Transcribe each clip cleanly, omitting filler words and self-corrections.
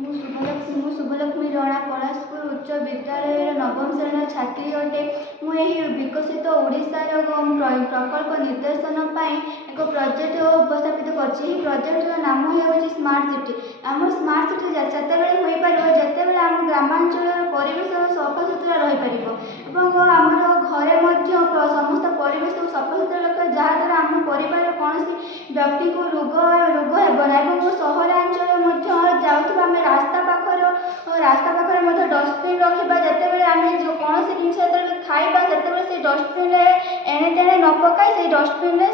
ମୁଁ ଶୁଭଲକ୍ଷ୍ମୀ ରଣା ପଳାଶପୁର ଉଚ୍ଚ ବିଦ୍ୟାଳୟର ନବମ ଶ୍ରେଣୀର ଛାତ୍ରୀ ଅଟେ। ମୁଁ ଏହି ବିକଶିତ ଓଡ଼ିଶାର ପ୍ରକଳ୍ପ ନିର୍ଦ୍ଦେଶନ ପାଇଁ ଏକ ପ୍ରୋଜେକ୍ଟ ଉପସ୍ଥାପିତ କରିଛି। ଏହି ପ୍ରୋଜେକ୍ଟର ନାମ ହେଉଛି ସ୍ମାର୍ଟ ସିଟି। ଆମର ସ୍ମାର୍ଟ ସିଟି ସେତେବେଳେ ହୋଇପାରିବ ଯେତେବେଳେ ଆମ ଗ୍ରାମାଞ୍ଚଳର ପରିବେଶ ସଫାସୁତୁରା ରହିପାରିବ ଏବଂ ଆମର ଘରେ ମଧ୍ୟ ସମସ୍ତ ପରିବେଶକୁ ସଫାସୁତୁରା ରଖିବା, ଯାହାଦ୍ୱାରା ଆମ ପରିବାରରେ କୌଣସି ବ୍ୟକ୍ତିକୁ ରୋଗ ହେବ ନାହିଁ। ଏବଂ ସହରାଞ୍ଚଳ ମଧ୍ୟ ଯାଉଥିବା ଆମେ ରାସ୍ତା ପାଖରେ ମଧ୍ୟ ଡଷ୍ଟବିନ୍ ରଖିବା। ଯେତେବେଳେ ଆମେ କୌଣସି ଜିନିଷ ଯେତେବେଳେ ଖାଇବା ସେତେବେଳେ ସେଇ ଡଷ୍ଟବିନ୍ରେ ଏଣେ ତେଣେ ନ ପକାଇ ସେଇ ଡଷ୍ଟବିନ୍ରେ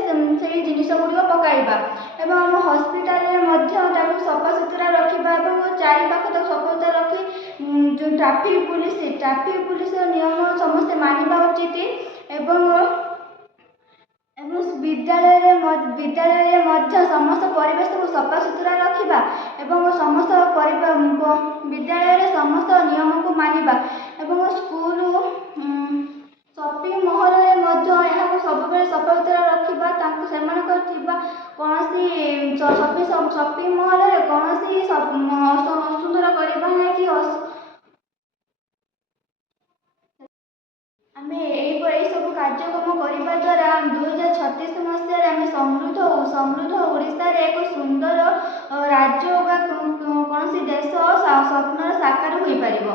ସେଇ ଜିନିଷ ଗୁଡ଼ିକ ପକାଇବା ଏବଂ ଆମ ହସ୍ପିଟାଲରେ ମଧ୍ୟ ତାକୁ ସଫାସୁତୁରା ରଖିବା ଏବଂ ଚାରିପାଖ ତାକୁ ସଫାସୁତୁରା ରଖି ଯେଉଁ ଟ୍ରାଫିକ୍ ପୁଲିସର ନିୟମ ସମସ୍ତେ ମାନିବା ଉଚିତ ଏବଂ ବିଦ୍ୟାଳୟରେ ମଧ୍ୟ ସମସ୍ତ ପରିବେଶକୁ ସଫାସୁତୁରା ରଖିବା ଏବଂ ସମସ୍ତ ବିଦ୍ୟାଳୟରେ ସମସ୍ତ ନିୟମକୁ ମାନିବା ଏବଂ ସ୍କୁଲ ସପିଂ ମହଲରେ ମଧ୍ୟ ଏହାକୁ ସବୁବେଳେ ସଫାସୁତୁରା ରଖିବା। ସେମାନଙ୍କର ଥିବା କୌଣସି ସପିଂ ମହଲରେ କୌଣସି ଅସୁନ୍ଦର କରିବା ନାହିଁ କି ଆମେ ଏହିସବୁ କାର୍ଯ୍ୟକ୍ରମ କରିବା ଦ୍ୱାରା 2036 ମସିହାରେ ଆମେ ସମୃଦ୍ଧ ଓଡ଼ିଶାରେ ଏକ ସୁନ୍ଦର ରାଜ୍ୟ ବା କୌଣସି ଦେଶ ସ୍ୱପ୍ନର ସାକାର ହୋଇପାରିବ।